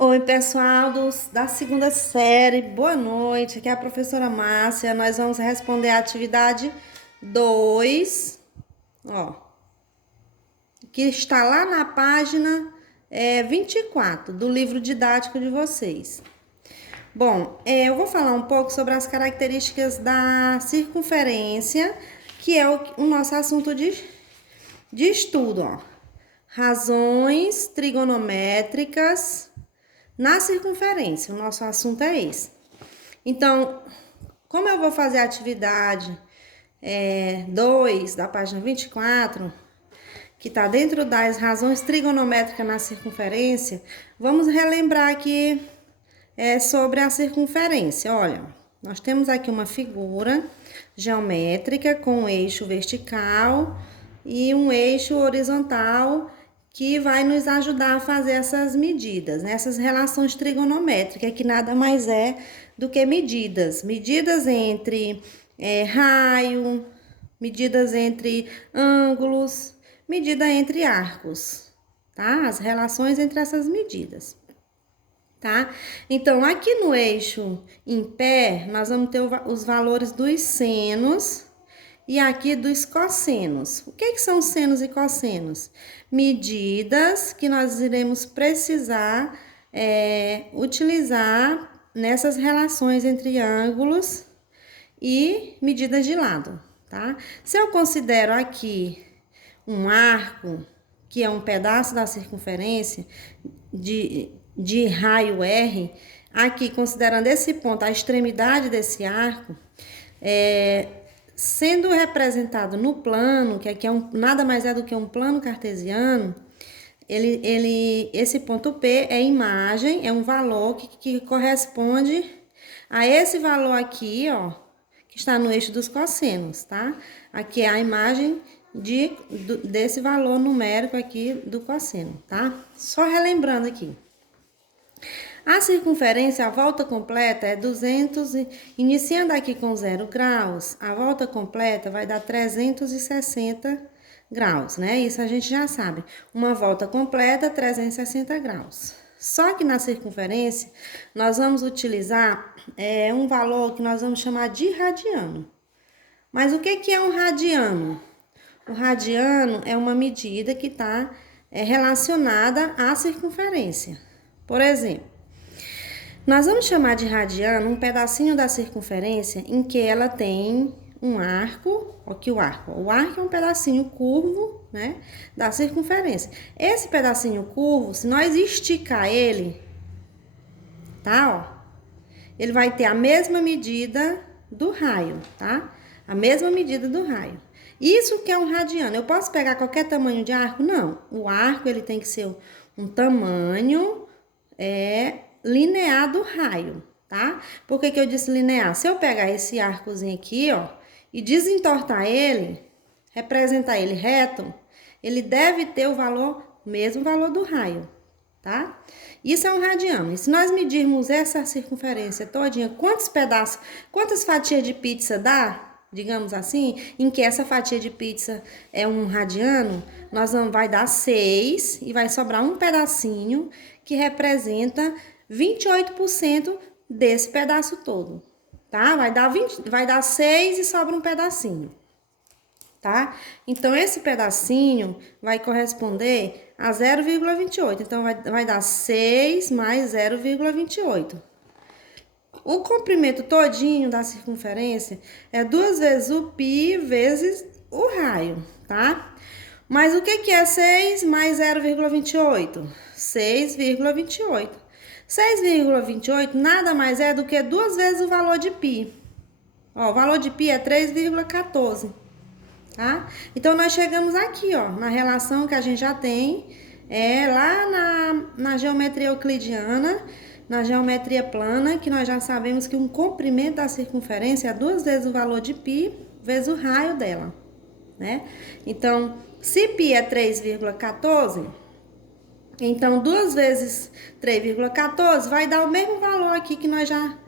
Oi, pessoal da segunda série, boa noite. Aqui é a professora Márcia. Nós vamos responder a atividade 2, ó, que está lá na página 24 do livro didático de vocês. Bom, eu vou falar um pouco sobre as características da circunferência, que é o nosso assunto de estudo, ó. Razões trigonométricas na circunferência, o nosso assunto é esse. Então, como eu vou fazer a atividade 2 da página 24, que está dentro das razões trigonométricas na circunferência, vamos relembrar aqui sobre a circunferência. Olha, nós temos aqui uma figura geométrica com um eixo vertical e um eixo horizontal que vai nos ajudar a fazer essas medidas, né? Essas relações trigonométricas, que nada mais é do que medidas entre raio, medidas entre ângulos, medida entre arcos, tá? As relações entre essas medidas, tá? Então, aqui no eixo em pé, nós vamos ter os valores dos senos e aqui dos cossenos. O que são senos e cossenos? Medidas que nós iremos precisar utilizar nessas relações entre ângulos e medidas de lado, tá? Se eu considero aqui um arco, que é um pedaço da circunferência de raio R, aqui considerando esse ponto, a extremidade desse arco, sendo representado no plano, que aqui nada mais é do que um plano cartesiano, esse ponto P é imagem, é um valor que corresponde a esse valor aqui, ó, que está no eixo dos cossenos, tá? Aqui é a imagem desse valor numérico aqui do cosseno, tá? Só relembrando aqui. A circunferência, a volta completa é 200, iniciando aqui com 0 graus, a volta completa vai dar 360 graus, né? Isso a gente já sabe. Uma volta completa, 360 graus. Só que na circunferência, nós vamos utilizar um valor que nós vamos chamar de radiano. Mas o que é um radiano? O radiano é uma medida que está relacionada à circunferência. Por exemplo, nós vamos chamar de radiano um pedacinho da circunferência em que ela tem um arco, aqui o arco é um pedacinho curvo, né, da circunferência. Esse pedacinho curvo, se nós esticar ele, tá, ó, ele vai ter a mesma medida do raio, tá? A mesma medida do raio. Isso que é um radiano. Eu posso pegar qualquer tamanho de arco? Não. O arco, ele tem que ser um tamanho linear do raio, tá? Por que eu disse linear? Se eu pegar esse arcozinho aqui, ó, e desentortar ele, representar ele reto, ele deve ter o mesmo valor do raio, tá? Isso é um radiano. E se nós medirmos essa circunferência todinha, quantas fatias de pizza dá? Digamos assim, em que essa fatia de pizza é um radiano, vai dar 6 e vai sobrar um pedacinho que representa 28% desse pedaço todo, tá? Vai dar 6 e sobra um pedacinho, tá? Então, esse pedacinho vai corresponder a 0,28. Então, vai dar 6 mais 0,28. O comprimento todinho da circunferência é 2 vezes o π vezes o raio, tá? Mas o que é 6 mais 0,28? 6,28. 6,28 nada mais é do que 2 vezes o valor de π. Ó, o valor de π é 3,14, tá? Então, nós chegamos aqui, ó, na relação que a gente já tem, lá na geometria euclidiana, na geometria plana, que nós já sabemos que um comprimento da circunferência é 2 vezes o valor de π vezes o raio dela, né? Então, se π é 3,14, então 2 vezes 3,14 vai dar o mesmo valor aqui que nós já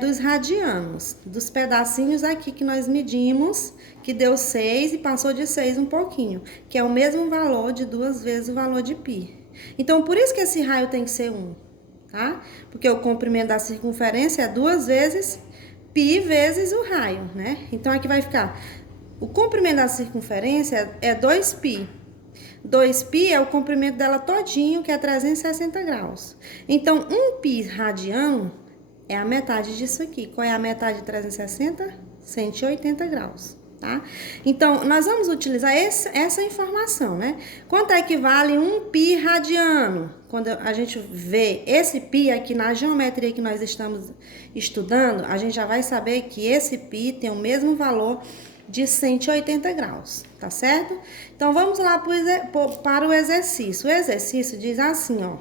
dos radianos, dos pedacinhos aqui que nós medimos, que deu 6 e passou de 6 um pouquinho, que é o mesmo valor de 2 vezes o valor de π. Então, por isso que esse raio tem que ser 1. tá? Porque o comprimento da circunferência é 2 vezes π vezes o raio, né? Então, aqui vai ficar, o comprimento da circunferência é 2π. 2π é o comprimento dela todinho, que é 360 graus. Então, 1π radiano é a metade disso aqui. Qual é a metade de 360? 180 graus, tá? Então, nós vamos utilizar essa informação, né? Quanto equivale 1π radiano? Quando a gente vê esse π aqui na geometria que nós estamos estudando, a gente já vai saber que esse π tem o mesmo valor de 180 graus, tá certo? Então, vamos lá para o exercício. O exercício diz assim, ó.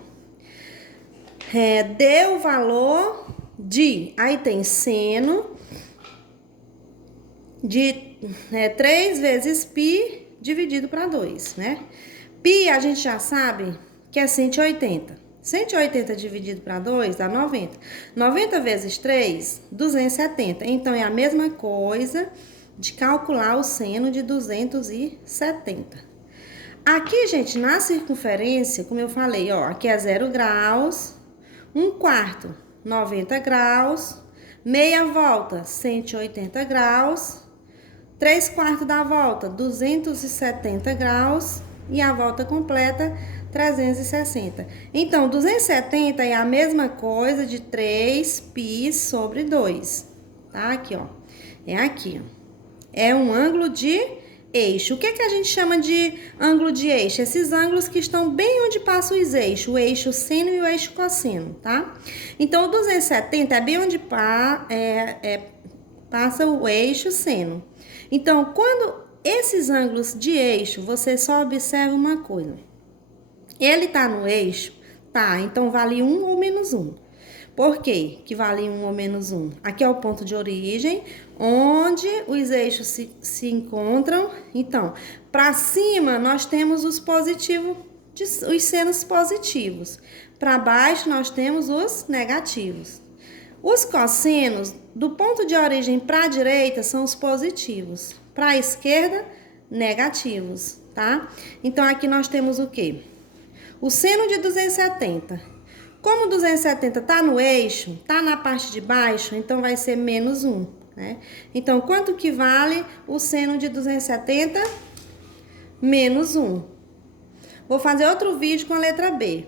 Dê o valor de... Aí tem seno de 3 vezes π dividido para 2, né? Π a gente já sabe que é 180. 180 dividido para 2 dá 90. 90 vezes 3, 270. Então, é a mesma coisa de calcular o seno de 270. Aqui, gente, na circunferência, como eu falei, ó, aqui é 0 graus, 1/4, 90 graus, meia volta, 180 graus, 3/4 da volta, 270 graus e a volta completa, 360. Então, 270 é a mesma coisa de 3π sobre 2, tá? Aqui, ó, é aqui, ó. É um ângulo de eixo. O que a gente chama de ângulo de eixo? Esses ângulos que estão bem onde passa os eixos, o eixo seno e o eixo cosseno, tá? Então, o 270 é bem onde passa o eixo seno. Então, quando esses ângulos de eixo, você só observa uma coisa. Ele tá no eixo? Tá, então vale 1 ou menos 1. Por quê que vale 1 ou menos 1? Aqui é o ponto de origem, onde os eixos se encontram. Então, para cima, nós temos os positivos, os senos positivos. Para baixo, nós temos os negativos. Os cossenos, do ponto de origem para a direita, são os positivos. Para a esquerda, negativos, tá? Então, aqui nós temos o quê? O seno de 270. Como 270 está no eixo, está na parte de baixo, então vai ser menos 1, né? Então, quanto que vale o seno de 270? Menos 1. Vou fazer outro vídeo com a letra B.